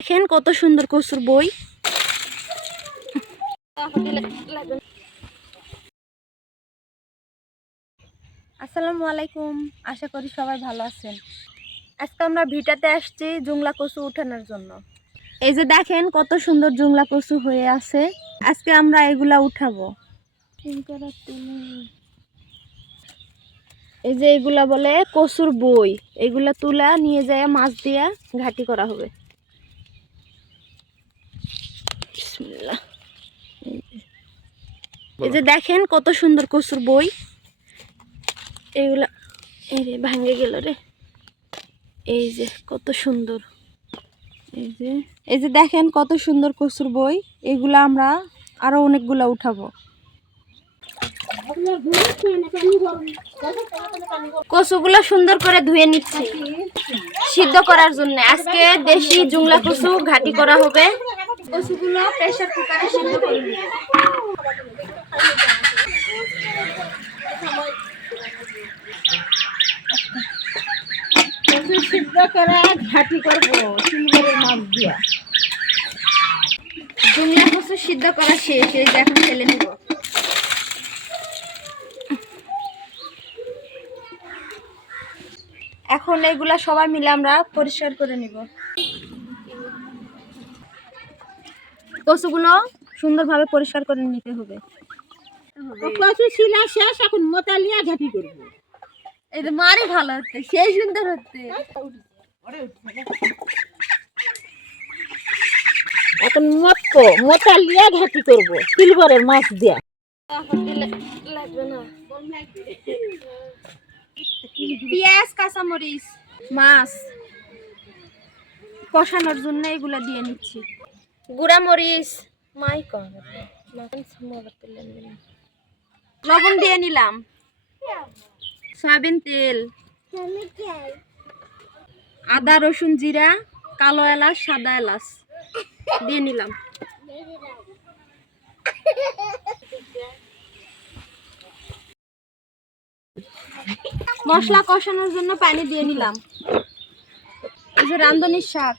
দেখেন কত সুন্দর কচুর বই। আসসালামু আলাইকুম, আশা করি সবাই ভালো আছেন। আজকে আমরা ভিটাতে আসছি জুংলা কচু উঠানোর জন্য। এই যে দেখেন কত সুন্দর জুংলা কচু হয়ে আছে, আজকে আমরা এগুলা উঠাবো। এই যে এগুলা বলে কচুর বই, এগুলা তুলা নিয়ে যায় মাছ দিয়ে ঘাটি করা হবে। বিসমিল্লাহ। এই যে দেখেন কত সুন্দর কচুর বই, এগুলা এই রে ভাঙে গেল রে। এই যে কত সুন্দর, এই যে দেখেন কত সুন্দর কচুর বই, এগুলা আমরা আরো অনেকগুলা উঠাবো। কচুগুলো সুন্দর করে ধুয়ে নিচ্ছি সিদ্ধ করার জন্য। আজকে দেশি জুংলা কচু ঘাটি করা হবে। কচুগুলো প্রেসার কুকারে সিদ্ধ করে নিব। কচু সিদ্ধ করে ঘাটি করব সিলভারের মাছ দিয়া। জুংলা কচু সিদ্ধ করা শেষ, এই যে এখন ফেলে নিব। এখন এগুলা সবাই মিলে আমরা পরিষ্কার করে নিব। কচুগুলো সুন্দরভাবে পরিষ্কার করে নিতে হবে। কচু ছিলা শেষ, এখন মোতালিয়া ঘাটি করব। এই যে মারি ভালো হচ্ছে, সেই সুন্দর হচ্ছে। এখন মোতালিয়া ঘাটি করব সিলভারের মাছ দিয়া। লাগবে না। পেঁয়াজ, কাঁচামরিচ, মাছ কষানোর জন্য এগুলা দিয়ে নিচ্ছি। গুঁড়া মরিচ, লবণ দিয়ে নিলাম, সয়াবিন তেল, আদা রসুন জিরা, কালো এলাচ, সাদা এলাচ দিয়ে নিলাম। মশলা কষানোর জন্য পানি দিয়ে নিলাম। এই যে রান্ধনির শাক,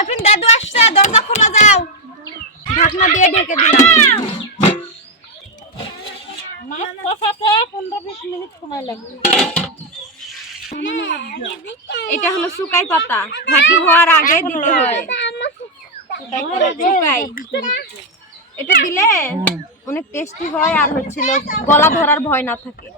এখন দাদু আসছে, দরজা খোলা যাও। ঢাকনা দিয়ে ঢেকে দিলাম। মাছ কষাতে 15-20 মিনিট সময় লাগবে। এটা হলো সুকাই পাতা, ঘাটি হওয়ার আগে দিতে হয়। সুকাই এটা দিলে অনেক টেস্টি হয়, আর হচ্ছিল গলা ধরার ভয় না থাকে।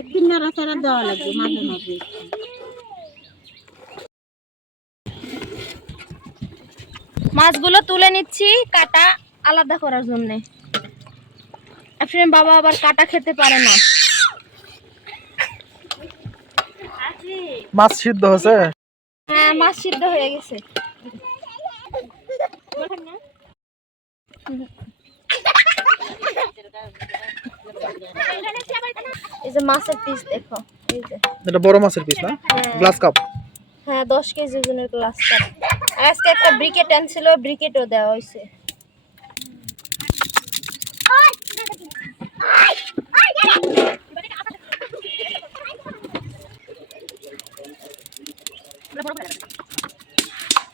একটু নাড়াচাড়া দেওয়া লাগবে মাঝে মাঝে। মাছগুলো তুলে নিচ্ছি কাটা আলাদা করার জন্য। বাবা আবার কাটা খেতে পারে না। মাছ সিদ্ধ হয়েছে? হ্যাঁ, মাছ সিদ্ধ হয়ে গেছে। এই যে মাছের পিস দেখো, এই যে এটা বড় মাছের পিস না? Glass cup. হ্যাঁ, 10 কেজি ওজনের গ্লাস কাপ। আজকে একটা ব্রিকেট আনছিল, ব্রিকেটও দেওয়া হয়েছে।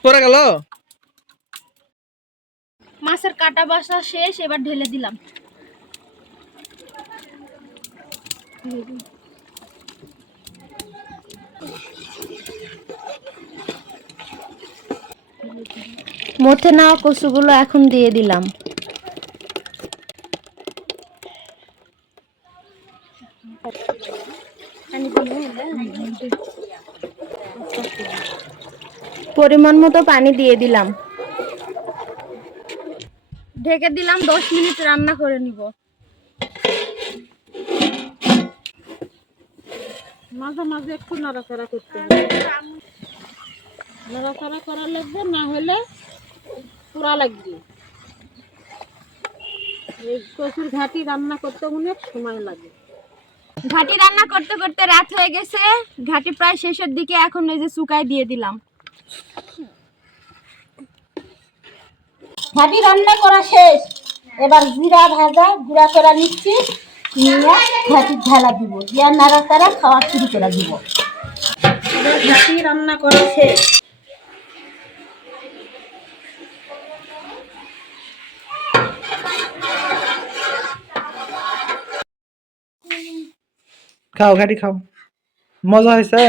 পড়ে গেল। মাছের কাটা বাসা শেষ, এবার ঢেলে দিলাম। মথে নেওয়া কচুগুলো এখন দিয়ে দিলাম। পরিমাণ মতো পানি দিয়ে দিলাম। ঢেকে দিলাম, 10 মিনিট রান্না করে নিব। মাঝে মাঝে একটু নাড়াচাড়া করতে হবে। নাড়াচাড়া করা লাগবে, না হলে পুরা লাগবে। এই কচুর ঘাটি রান্না করতে অনেক সময় লাগে। ঘাটি রান্না করতে করতে রাত হয়ে গেছে, ঘাটি প্রায় শেষের দিকে। এখন এই যে চুকাই দিয়ে দিলাম। ঘাটি রান্না করা শেষ। এবার জিরা ভাজা গুঁড়া করে নিচ্ছি, নিয়ে ঘাটি ঢালা দিব, দিয়ে নাড়াচাড়া খাওয়া শুরু করে দিব। এবার ঘাটি রান্না করা শেষ। খাও ঘাটি খাও, মজা হয়েছে।